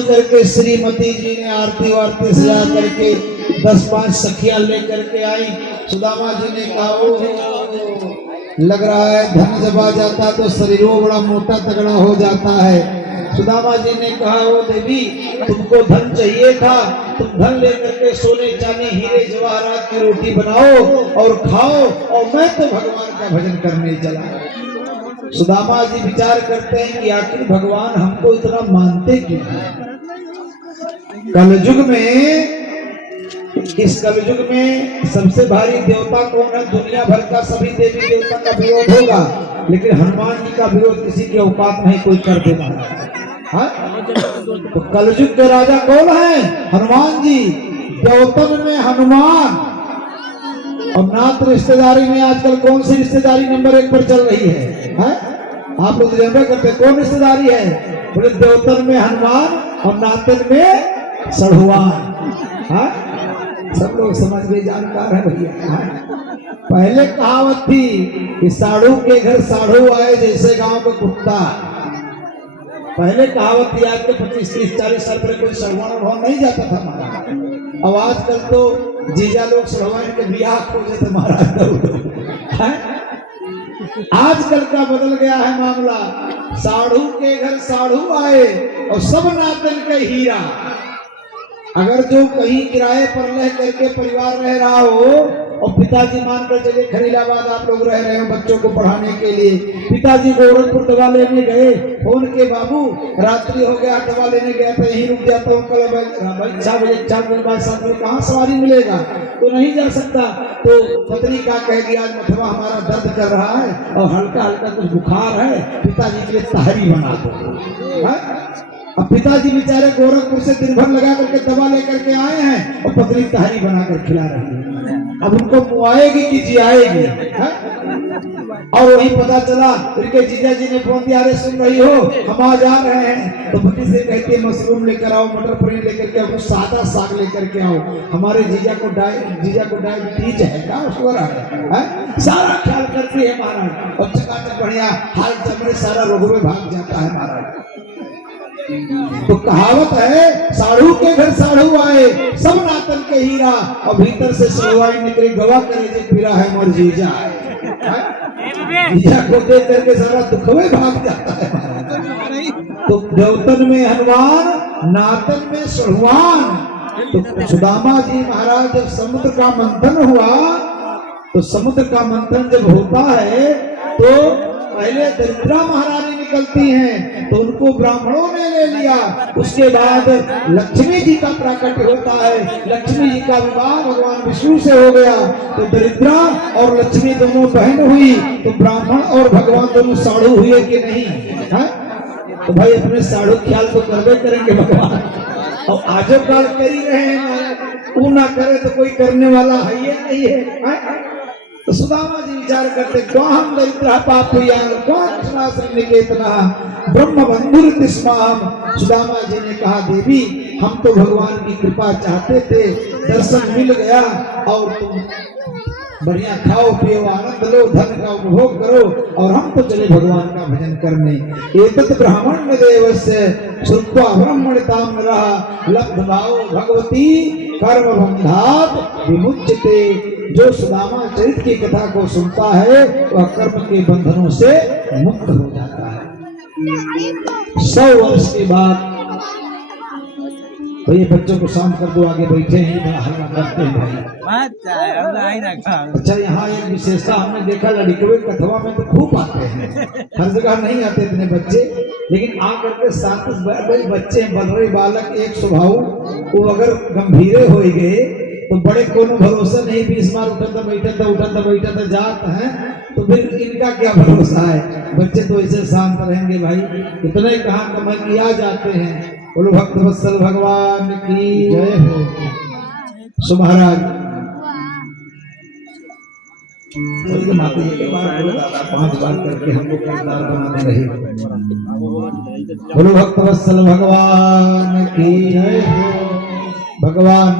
सुन करके श्रीमती जी ने आरती वारती सजा करके 10-5 सखियां लेकर के आई। सुदामा जी ने कहा ओ लग रहा है धन जब आ जाता तो शरीर बड़ा मोटा तगड़ा हो जाता है। सुदामा जी ने कहा ओ देवी तुमको धन चाहिए था, तुम धन लेकर के सोने चांदी हीरे जवाहरात की रोटी बनाओ और खाओ और मैं तो भगवान का भजन करने चला। सुदामा जी विचार करते हैं कि आखिर भगवान हमको इतना मानते क्यों हैं। कलयुग में, इस कलयुग में सबसे भारी देवता कौन है? दुनिया भर का सभी देवी देवता का विरोध होगा, लेकिन हनुमान जी का विरोध किसी की औकात नहीं कोई कर देगा। तो कलयुग के राजा कौन है? हनुमान जी। देवतन में हनुमान। और नात रिश्तेदारी में आजकल कौन सी रिश्तेदारी नंबर 1 पर चल रही है? आप लोग जानते करते कौन रिश्तेदारी है? बोले देवतन में हनुमान और नातन में सढ़ुआन। सब लोग समझ गए, जानकार है भैया। पहले कहावत थी कि साढ़ू के घर साढ़ू आए जैसे गांव का कुत्ता। पहले कहावत थी, आज के 25-30-40 साल पहले कोई सढ़ुआन उड़वान नहीं जाता था महाराज। अब आजकल तो जीजा लोग सढ़ुआन के बियाह खोजे थे महाराज। आजकल का बदल गया है मामला। साढ़ू के घर साढ़ू आए और सब नातन के हीरा। अगर जो कहीं किराए पर रह करके परिवार रह रहा हो और पिताजी मानकर चले खलीलाबाद आप लोग रह रहे हो बच्चों को पढ़ाने के लिए, पिताजी गोरखपुर दवा लेने गए, फोन के बाबू रात्रि हो गया दवा लेने गया तो यहीं रुक जाता हूँ, कल 6 बजे 7 बजे कहाँ सवारी मिलेगा, तो नहीं जा सकता। तो पत्नी का कहेगी आज मथवा हमारा दर्द कर रहा है और हल्का हल्का कुछ बुखार है, पिताजी के लिए तहरी बना दो। अब पिताजी बेचारे गोरखपुर से दिन भर लगा करके दवा लेकर के आए हैं और पत्नी तहरी बनाकर खिला रही है। अब उनको मुआएगी कि जियाएगी? और वही पता चला उनके जीजा जी ने फोन दिया, अरे सुन रही हो हम आ जा रहे हैं। तो पति से कहती है मशरूम लेकर आओ, मटर पनीर लेकर के आओ, सादा साग लेकर के आओ। हमारे जीजा को डायबिटीज है का शुगर है, सारा ख्याल करती है महाराज। और चकाचक बढ़िया हाल चमड़े सारा रोग में भाग जाता है महाराज। तो कहावत है साढ़ू के घर साढ़ू आए सब नातन के हीरा और भीतर से सड़ुआई निकली गवा करे जे पीरा है मोर जीजा। जीजा को देख करके सारा दुखवे भाग जाता है। तो देवतन में हनुमान नातन में सड़ुआन। तो सुदामा जी महाराज जब समुद्र का मंथन हुआ, तो समुद्र का मंथन जब होता है तो पहले दरिद्रा महारानी निकलती हैं, तो उनको ब्राह्मणों ने ले लिया। उसके बाद लक्ष्मी जी का प्राकट्य होता है, लक्ष्मी जी का विवाह भगवान विष्णु से हो गया। तो दरिद्रा और लक्ष्मी दोनों बहन हुई, तो ब्राह्मण और भगवान दोनों साढ़ू हुए कि नहीं है? तो भाई अपने साढ़ू ख्याल तो करवे करेंगे भगवान, और आजो काल कर ही रहे हैं। तू ना करे तो कोई करने वाला है ये नहीं है। तो सुदामा जी विचार करते क्वाहम दरिद्र पापयान क्वाक्षनासं निकेतना ब्रह्म बंधुर तिस्माम। सुदामा जी ने कहा देवी हम तो भगवान की कृपा चाहते थे, दर्शन मिल गया और तुम बढ़िया खाओ पियो आनंद लो, धन का उपभोग करो, और हम तो चले भगवान का भजन करने। एतत् ब्राह्मण्य देवस्य श्रुत्वा ब्रह्मणताम नरः लब्धभावो भगवती कर्म बंधात् विमुच्यते। जो सुदामा चरित्र की कथा को सुनता है वह कर्म के बंधनों से मुक्त हो जाता है। 100 वर्ष के बाद तो ये बच्चों को शांत कर दो, आगे बैठे हैं हल्ला करते हैं भाई। अच्छा यहाँ एक विशेषता हमने देखा, लड़कवे कथवा में तो खूब आते हैं, हर जगह नहीं आते इतने बच्चे, लेकिन आकर के 7 बच्चे बल रहे बालक एक स्वभाव वो अगर गंभीरे हो गए तो बड़े कोनो भरोसा नहीं, 20 बार उठा बैठा जात है, तो फिर इनका क्या भरोसा है। बच्चे तो ऐसे शांत रहेंगे भाई, इतने कहाँ कमाई किया जाते हैं। बोलो भक्त वत्सल भगवान की जय हो। सो महाराज माता जी के बार बोलो दादा 5 बार करके हमको किरदार बनाते रहे। बोलो भक्त वत्सल भगवान की जय हो। भगवान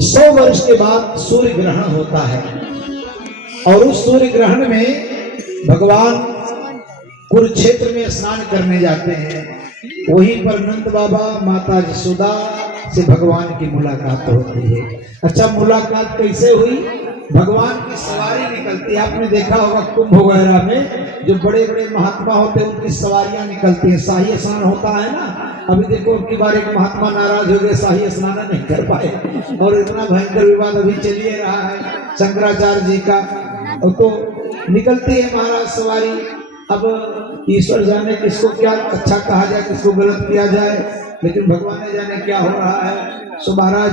100 वर्ष के बाद सूर्य ग्रहण होता है, और उस सूर्य ग्रहण में भगवान कुरुक्षेत्र में स्नान करने जाते हैं। वहीं पर नंद बाबा माता यशोदा से भगवान की मुलाकात होती है। अच्छा, मुलाकात कैसे हुई? भगवान की सवारी निकलती है। आपने देखा होगा कुंभ वगैरह में जो बड़े बड़े महात्मा होते हैं उनकी सवारियां निकलती हैं। शाही स्नान होता है ना, अभी देखो अब की बार एक महात्मा नाराज हो गए, शाही स्नान नहीं कर पाए और इतना भयंकर विवाद अभी चलिए रहा है शंकराचार्य जी का। तो निकलती है महाराज सवारी। अब ईश्वर जाने किसको क्या अच्छा कहा जाए, किसको गलत किया जाए, लेकिन भगवान ने जाने क्या हो रहा है। सो महाराज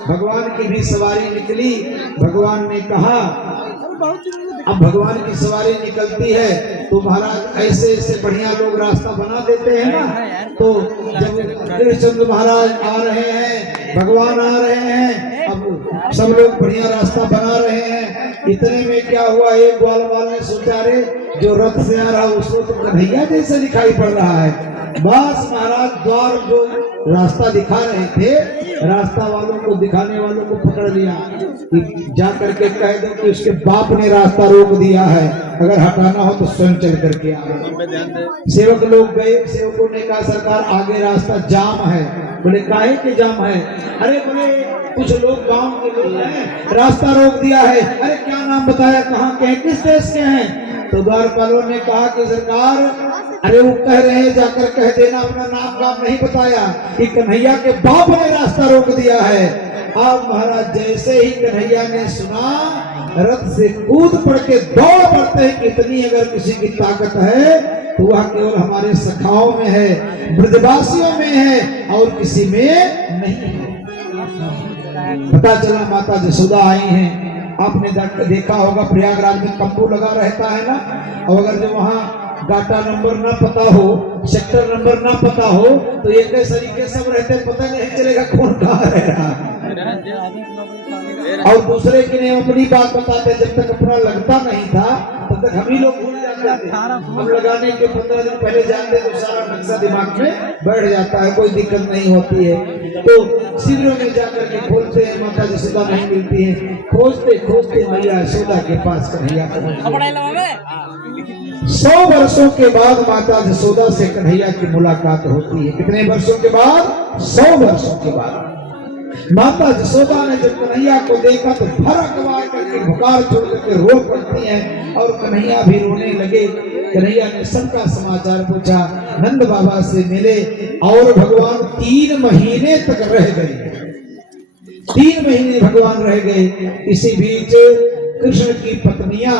भगवान की भी सवारी निकली। भगवान ने कहा, अब भगवान की सवारी निकलती है तो महाराज ऐसे ऐसे बढ़िया लोग रास्ता बना देते हैं ना। तो जब कृष्णचंद्र महाराज आ रहे हैं, भगवान आ रहे हैं, अब सब लोग बढ़िया रास्ता बना रहे हैं। इतने में क्या हुआ, एक ग्वालवाल ने सोचा रे जो रथ से आ रहा उसको तो कन्हैया जैसे दिखाई पड़ रहा है। बस महाराज द्वार जो रास्ता दिखा रहे थे, रास्ता वालों को दिखाने वालों को पकड़ लिया कि जा करके कह दो कि उसके बाप ने रास्ता रोक दिया है, अगर हटाना हो तो स्वयं चल करके आए। सेवक लोग गए, सेवकों ने कहा सरकार आगे रास्ता जाम है। बोले काहे के जाम है? अरे बोले कुछ लोग गांव के लोग हैं, रास्ता रोक दिया है। अरे क्या नाम बताया, कहाँ के हैं, किस देश के हैं? तो द्वारपालों ने कहा कि सरकार अरे वो कह रहे हैं जाकर कह देना, अपना नाम काम नहीं बताया कि कन्हैया के बाप ने रास्ता रोक दिया है। अब महाराज जैसे ही कन्हैया ने सुना, रथ से कूद पड़ के दौड़ पड़ते हैं। कितनी अगर किसी की ताकत है तो वह केवल हमारे सखाओं में है, ब्रजवासियों में है और किसी में नहीं है। पता चला माता यशोदा आई हैं। आपने देखा होगा प्रयागराज में तंबू लगा रहता है ना, और अगर जो वहाँ गाटा नंबर ना पता हो, सेक्टर नंबर ना पता हो तो एक तरीके सब रहते, पता नहीं चलेगा कौन कहाँ रह रहा है। और दूसरे के लिए अपनी बात बताते, जब तक अपना लगता नहीं था तब तक हम ही लोग भूल जाते थे। हम लगाने के 15 दिन पहले जानते तो सारा नक्शा दिमाग में बैठ जाता है, कोई दिक्कत नहीं होती है। तो शिविरों में जाकर के खोलते हैं, माता यशोदा नहीं मिलती है, खोजते खोजते मैया यशोदा के पास कन्हैया 100 वर्षों के बाद माता यशोदा से कन्हैया की मुलाकात होती है। कितने वर्षों के बाद? 100 वर्षों के बाद। माता यशोदा ने जब कन्हैया को देखा तो भड़क करके भुकार छोड़ करके रो पड़ती हैं और कन्हैया भी रोने लगे। कन्हैया ने सबका समाचार पूछा, नंद बाबा से मिले और भगवान 3 महीने तक रह गए। 3 महीने भगवान रह गए। इसी बीच कृष्ण की पत्नियां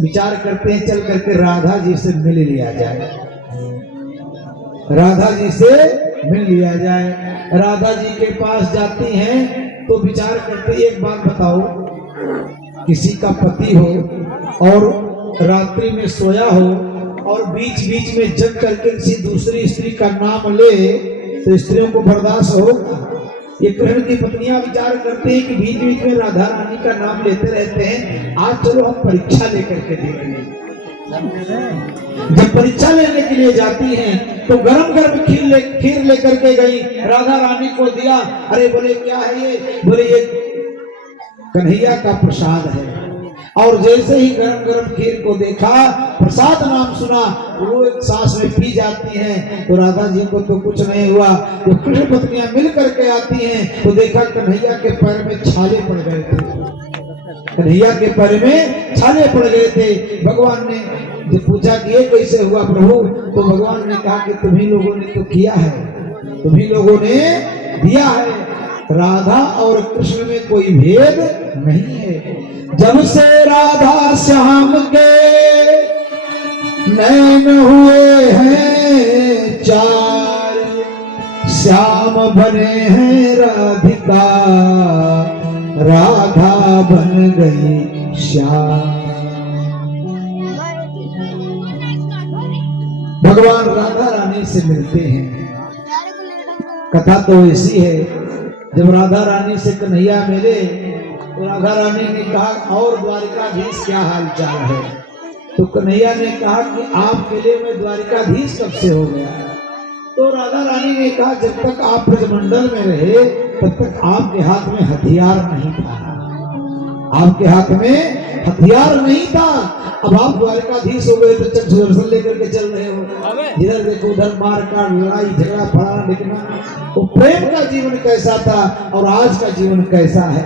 विचार करते हैं चल करके राधा जी से मिल लिया जाए, राधा जी से मिल लिया जाए। राधा जी के पास जाती हैं तो विचार करते, एक बात बताओ, किसी का पति हो और रात्रि में सोया हो और बीच बीच में जग करके किसी दूसरी स्त्री का नाम ले तो स्त्रियों को बर्दाश्त होगा? ये कृष्ण की पत्नियां विचार करते हैं कि बीच बीच में राधा रानी का नाम लेते रहते हैं, आज चलो हम परीक्षा लेकर के देखेंगे। जब परीक्षा लेने के लिए जाती हैं तो गरम गरम खीर लेकर के गई, राधा रानी को दिया। अरे बोले क्या है ये? बोले ये कन्हैया का प्रसाद है। और जैसे ही गरम गरम खीर को देखा, प्रसाद नाम सुना, वो एक सांस में पी जाती हैं। तो राधा जी को तो कुछ नहीं हुआ। तो कृष्ण पत्नियां मिल करके आती हैं तो देखा कन्हैया के पैर में छाले पड़ गए थे, कन्हैया के पैर में छाले पड़ गए थे। भगवान ने जो पूछा कि ये कैसे हुआ प्रभु, तो भगवान ने कहा कि तुम्ही लोगों ने तो किया है, तुम्ही लोगों ने दिया है। राधा और कृष्ण में कोई भेद नहीं है। जब से राधा श्याम के नैन हुए हैं 4, श्याम बने हैं राधिका, राधा बन गई श्याम। भगवान राधा रानी से मिलते हैं। कथा तो ऐसी है, जब राधा रानी से कन्हैया मिले तो राधा रानी ने कहा और द्वारिकाधीश क्या हाल चाल है? तो कन्हैया ने कहा कि आप मिले में द्वारिकाधीश कब से हो गया? तो राधा रानी ने कहा जब तक आप ब्रजमंडल में रहे तब तक आपके हाथ में हथियार नहीं था, आपके हाथ में हथियार नहीं था। अब आप द्वारकाधीश हो गए तो चक सुदर्शन लेकर के चल रहे हो, इधर देखो उधर मार का लड़ाई झगड़ा फड़ा लिखना। वो प्रेम का जीवन कैसा था और आज का जीवन कैसा है।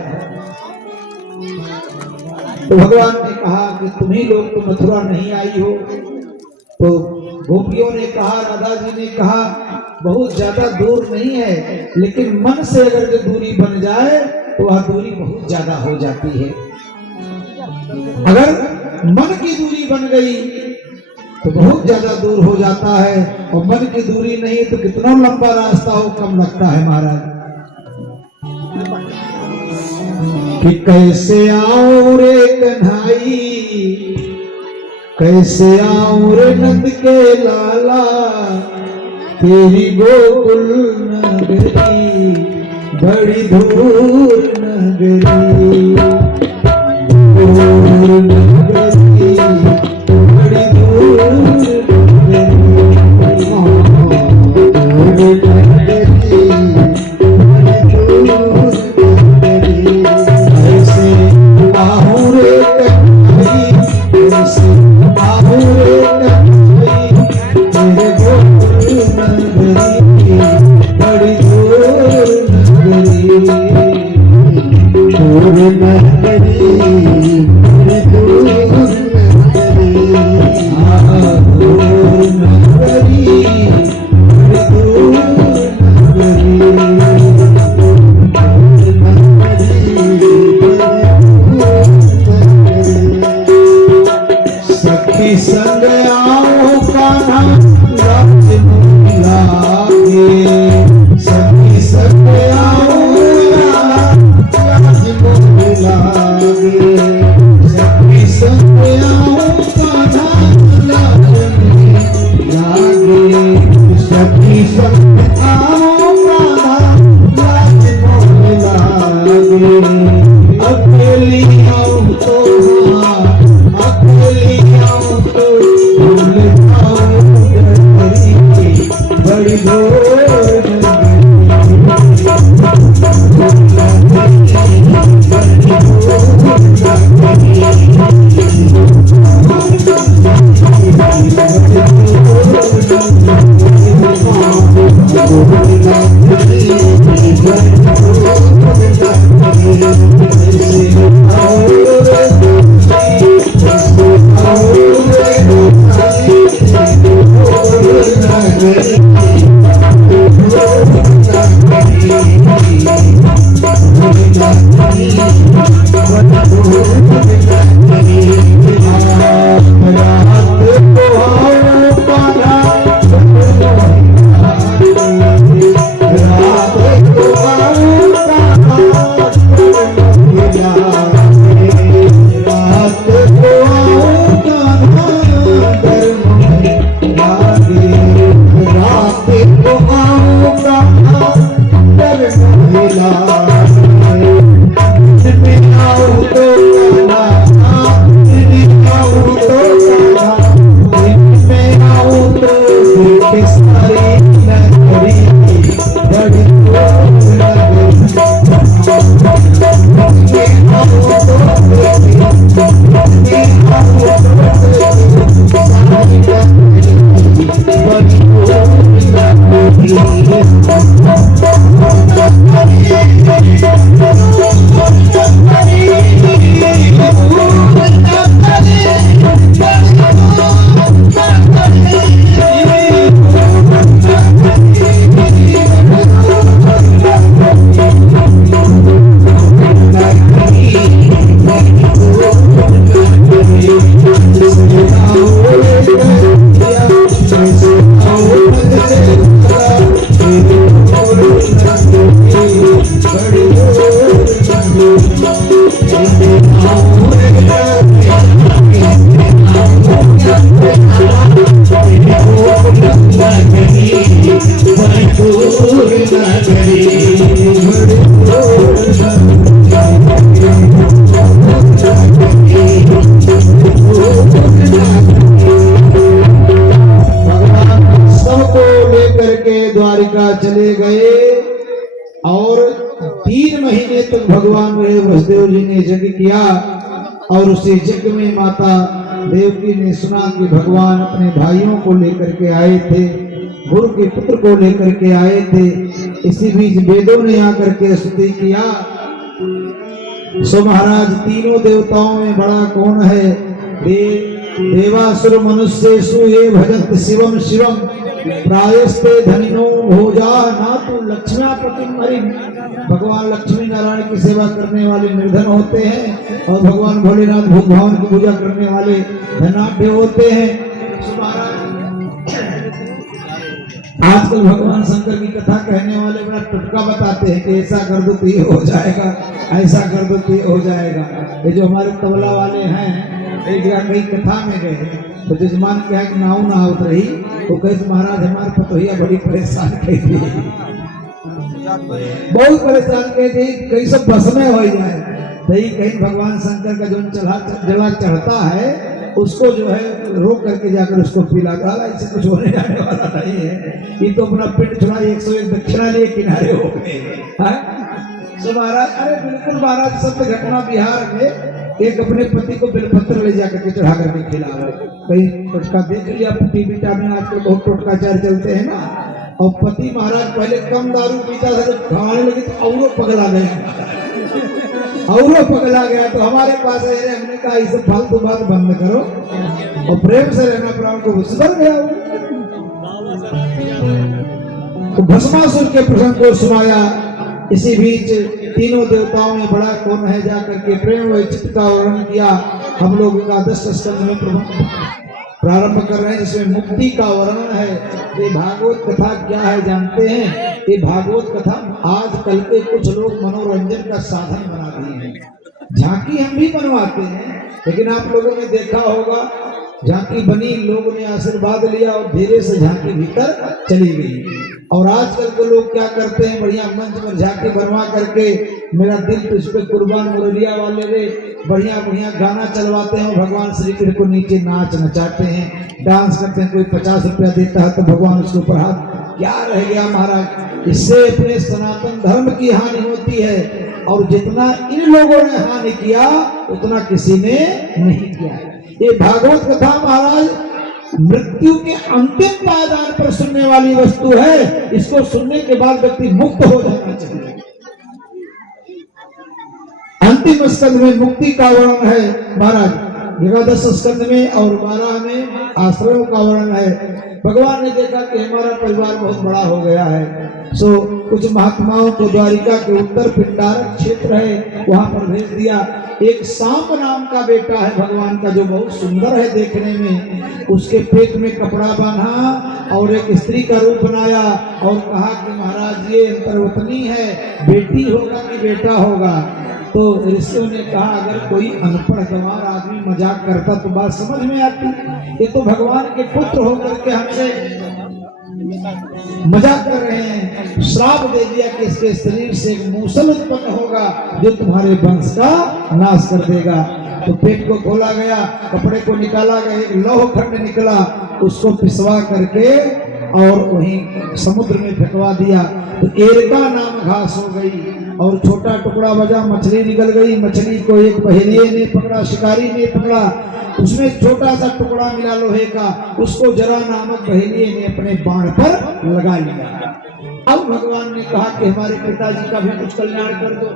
तो भगवान ने कहा कि तुम्ही लोग तो मथुरा नहीं आई हो। तो गोपियों ने कहा, राधा जी ने कहा, बहुत ज्यादा दूर नहीं है, लेकिन मन से अगर जो दूरी बन जाए तो वह दूरी बहुत ज्यादा हो जाती है। अगर मन की दूरी बन गई तो बहुत ज्यादा दूर हो जाता है, और मन की दूरी नहीं तो कितना लंबा रास्ता हो कम लगता है महाराज। कि कैसे आऊं रे कन्हाई, कैसे आऊं रे नंद के लाला, तेरी गोकुल नगरी बड़ी दूर नगरी, दूर नगरी बड़ी दूर नगरी, दूर नगरी बड़ी दूर नगरी। कैसे आऊं रे कन्हई, कैसे आऊं रे कन्हई, तेरे गोकुल नगरी बड़ी दूर नगरी, दूर नगरी बड़ी दूर नगरी, दूर नगरी बड़ी दूर नगरी। सखी संग आओ कान्हा लाज लागे, सखी संग आओ लाज लागे, सखी संग आओ कान्हा लाज लागे, सखी संग आओ कान्हा लाज लागे। अकेली आओ तो अकेली आओ तो भूल जाओ नगरी बड़ी दूर द्वारिका चले गए और 3 महीने तक भगवान वसुदेव जी ने यज्ञ किया और उसी यज्ञ में माता देवकी ने सुना कि भगवान अपने भाइयों को लेकर के आए थे, गुरु के पुत्र को लेकर के आए थे। इसी बीच वेदों ने आकर के स्तुति किया, सो महाराज तीनों देवताओं में बड़ा कौन है? देवासुर मनुष्येषु ये भजत शिवम शिवम प्रायस्ते धनिनो भोजा ना तो लक्ष्मीपति हरि। भगवान लक्ष्मी नारायण की सेवा करने वाले निर्धन होते हैं और भगवान भोलेनाथ भूत भवन की पूजा करने वाले धनाढ्य होते हैं। आजकल भगवान शंकर की कथा कहने वाले बड़ा टुटका बताते हैं कि ऐसा कर दो तो ये हो जाएगा, ऐसा कर दो तो ये हो जाएगा। ये जो हमारे तबला वाले हैं, एक जगह कहीं कथा में गए तो जजमान क्या कि नाव ना आवत रही तो कहे महाराज हमारे पतोहिया बड़ी परेशान कही थी, बहुत परेशान कही थी, कहीं सब बस में हो जाए। तो कहीं भगवान शंकर का जो जला चढ़ता है उसको जो है रोक करके जाकर उसको पिला डाला, इससे कुछ होने जाने वाला नहीं है। ये तो अपना पेट छुड़ा 101 दक्षिणा लिए किनारे हो गए। तो महाराज, अरे बिल्कुल महाराज, सत्य घटना बिहार में एक अपने पति को बेलपत्र ले जाकर के चढ़ा करके खिला रहे, कहीं टोटका देख लिया। टीवी में आजकल बहुत टोटकाचार चलते हैं ना, और पति महाराज पहले कम दारू पीता था, जब खाने लगे तो औरों पगला गया, तो हमारे पास है, हमने कहा इसे फालतू बात बंद करो और प्रेम से रहना, प्राण को सुधर गया। तो भस्मासुर के प्रसंग को सुनाया। इसी बीच तीनों देवताओं में बड़ा कौन है जाकर के प्रेम व चित्त का वर्णन किया। हम लोग एकादश स्कंद में प्रारंभ कर रहे हैं, जिसमें मुक्ति का वर्णन है। ये भागवत कथा क्या है जानते हैं? ये भागवत कथा आज कल के कुछ लोग मनोरंजन का साधन बना दिए हैं। झांकी हम भी बनवाते हैं, लेकिन आप लोगों ने देखा होगा झांकी बनी, लोगों ने आशीर्वाद लिया और धीरे से झांकी भीतर चली गई। और आजकल के लोग क्या करते हैं, बढ़िया मंच पर झांकी बनवा करके मेरा दिल तो इस पे कुर्बान मुरलिया वाले रे बढ़िया बढ़िया गाना चलवाते हैं, भगवान श्री कृष्ण को नीचे नाच नचाते हैं, डांस करते हैं। कोई 50 रुपया देता है तो भगवान उसके ऊपर हाथ, क्या रह गया महाराज? इससे अपने सनातन धर्म की हानि होती है, और जितना इन लोगों ने हानि किया उतना किसी ने नहीं किया। ये भागवत कथा महाराज मृत्यु के अंतिम पायदान पर सुनने वाली वस्तु है। इसको सुनने के बाद व्यक्ति मुक्त हो जाना चाहिए। अंतिम स्कंद में मुक्ति का वर्णन है महाराज, एकादश स्कंद में और 12 में आश्रयों का वर्णन है। भगवान ने देखा कि हमारा परिवार बहुत बड़ा हो गया है, सो कुछ महात्माओं को द्वारिका के उत्तर पिंडारक क्षेत्र है वहां पर भेज दिया। एक सांप नाम का बेटा है भगवान का, जो बहुत सुंदर है देखने में। उसके पेट में कपड़ा बांधा और एक स्त्री का रूप बनाया और कहा कि महाराज ये अंतर्वतनी है, बेटी होगा कि बेटा होगा? तो ऋषियों ने कहा अगर कोई अनपढ़ गंवार आदमी मजाक करता तो बात समझ में आती, ये तो भगवान के पुत्र होकर के हमसे मजाक कर रहे हैं। श्राप दे दिया कि इसके शरीर से एक मूसल उत्पन्न होगा जो तुम्हारे वंश का नाश कर देगा। तो पेट को खोला गया, कपड़े को निकाला गया, एक लौह खंड निकला, उसको पिसवा करके और वहीं समुद्र में फेंकवा दिया। तो एरका नाम घास हो गई और छोटा टुकड़ा बजा, मछली निकल गई। मछली को एक पहेलिये ने पकड़ा, शिकारी ने पकड़ा, उसमें छोटा सा टुकड़ा मिला लोहे का, उसको जरा नामक पहेलिये ने अपने बाण पर लगा लिया। अब भगवान ने कहा कि हमारे पिताजी का भी कुछ कल्याण कर दो।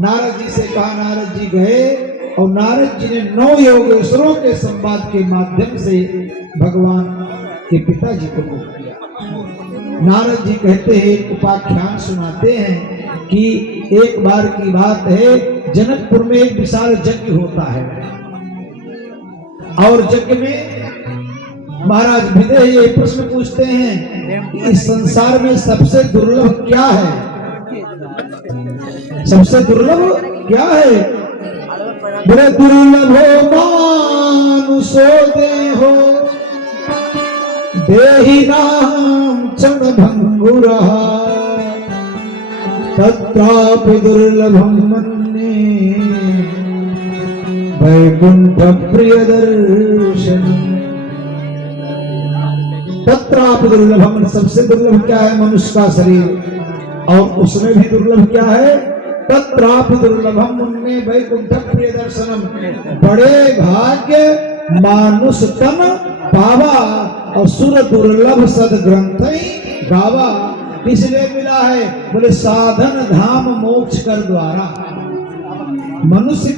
नारद जी से कहा, नारद जी गए और नारद जी ने 9 योगेश्वरों के संवाद के माध्यम से भगवान के पिताजी को रोक दिया। नारद जी कहते हैं, एक उपाख्यान सुनाते हैं कि एक बार की बात है, जनकपुर में एक विशाल यज्ञ होता है और यज्ञ में महाराज विदेह ये प्रश्न पूछते हैं कि इस संसार में सबसे दुर्लभ क्या है? सबसे दुर्लभ क्या है? बड़े दुर्लभ मानुषो देहो देहि नाम चरण भंगुरा तत्रापि दुर्लभम मन्ये वैकुंठ प्रिय दर्शन। तत्रापि दुर्लभम, सबसे दुर्लभ क्या है? मनुष्य का शरीर। और उसमें भी दुर्लभ क्या है? तत्रापि दुर्लभम मन्ये वैकुंठ प्रिय दर्शनम। बड़े भाग्य मानुष तन पावा और सुर दुर्लभ सदग्रंथ गावा। किसलिए मिला है? बोले साधन धाम मोक्ष कर द्वारा। मनुष्य